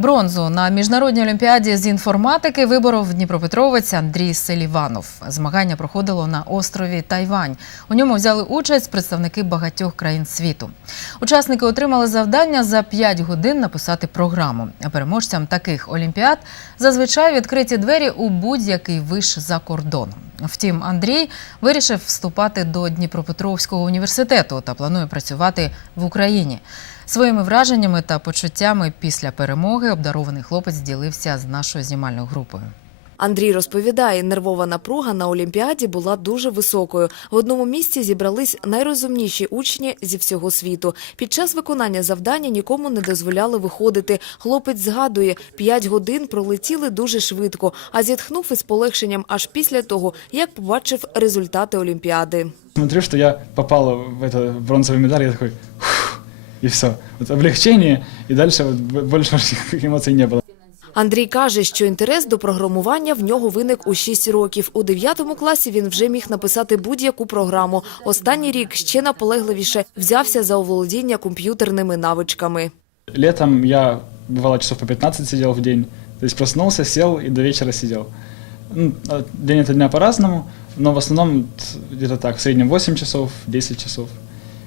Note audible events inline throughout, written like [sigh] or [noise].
Бронзу на міжнародній олімпіаді з інформатики виборов Дніпропетровець Андрій Селіванов. Змагання проходило на острові Тайвань. У ньому взяли участь представники багатьох країн світу. Учасники отримали завдання за 5 годин написати програму. А переможцям таких олімпіад зазвичай відкриті двері у будь-який виш за кордоном. Втім, Андрій вирішив вступати до Дніпропетровського університету та планує працювати в Україні. Своїми враженнями та почуттями після перемоги обдарований хлопець ділився з нашою знімальною групою. Андрій розповідає, нервова напруга на Олімпіаді була дуже високою. В одному місці зібрались найрозумніші учні зі всього світу. Під час виконання завдання нікому не дозволяли виходити. Хлопець згадує, п'ять годин пролетіли дуже швидко, а зітхнув із полегшенням аж після того, як побачив результати Олімпіади. Смотрю, что я попал в это бронзовый медаль, я такой, «Фух», и все. Вот облегчение, и дальше вот б- больше никаких [laughs] эмоций не было. Андрій каже, що інтерес до програмування в нього виник у 6 років. У 9 класі він вже міг написати будь-яку програму. Останній рік ще наполегливіше взявся за оволодіння комп'ютерними навичками. Летом я, бывало, часов по 15 сидел в день. То есть проснулся, сел и до вечера сидел. Ну, а День от дня по-разному, но в основном т- где-то так, в среднем 8 часов, 10 часов,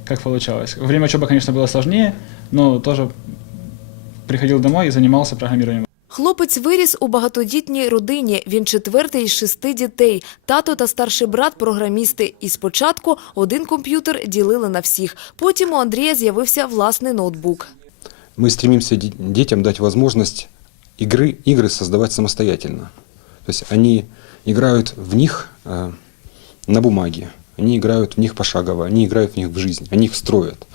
как получалось. Во время учебы, конечно, было сложнее, но тоже приходил домой и занимался программированием. Хлопець виріс у багатодітній родині. Він четвертий із шести дітей. Тато та старший брат – програмісти. І спочатку один комп'ютер ділили на всіх. Потім у Андрія з'явився власний ноутбук. мы стремимся де- детям дать возможность игры, игры создавать самостоятельно. То есть они играют в них э, на бумаге, они играют в них пошагово, они играют в них в жизнь, они их строят.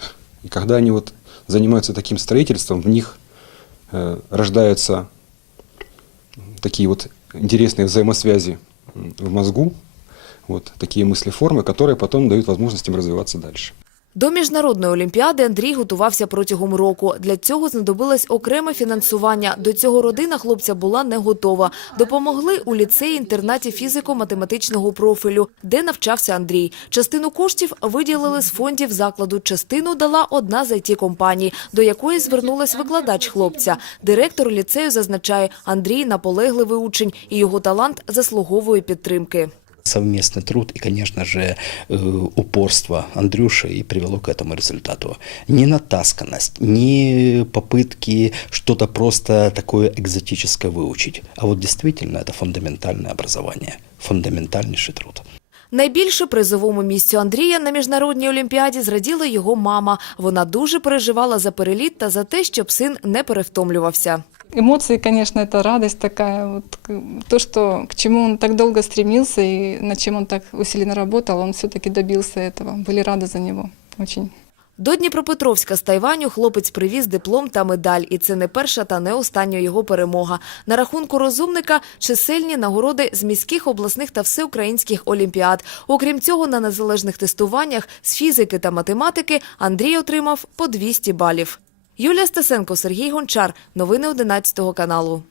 И когда они вот занимаются таким строительством, в них э, рождаются такие вот интересные взаимосвязи м, в мозгу, вот такие мыслеформы, которые потом дают возможность им развиваться дальше. До міжнародної олімпіади Андрій готувався протягом року. Для цього знадобилось окреме фінансування. До цього родина хлопця була не готова. Допомогли у ліцеї-інтернаті фізико-математичного профілю, де навчався Андрій. Частину коштів виділили з фондів закладу. Частину дала одна з IT-компаній, до якої звернулась викладач хлопця. Директор ліцею зазначає, Андрій наполегливий учень і його талант заслуговує підтримки совместный труд и, конечно же, э, упорство Андрюши и привело к этому результату. Не натасканность, не попытки что-то просто такое экзотическое выучить, а вот действительно это фундаментальное образование, фундаментальнейший труд. Найбільше призовому місцю Андрія на міжнародній олімпіаді зраділа його мама. Вона дуже переживала за переліт та за те, щоб син не перевтомлювався. Эмоции, конечно, это радость такая. Вот, к- то, что к чему он так долго стремился и над чем он так усиленно работал, он все-таки добился этого. Были рады за него. Очень. До Дніпропетровська з Тайваню хлопець привіз диплом та медаль, і це не перша та не остання його перемога. На рахунку розумника чисельні нагороди з міських, обласних та всеукраїнських олімпіад. Окрім цього, на незалежних тестуваннях з фізики та математики Андрій отримав по 200 балів. Юлія Стасенко, Сергій Гончар. Новини 11 каналу.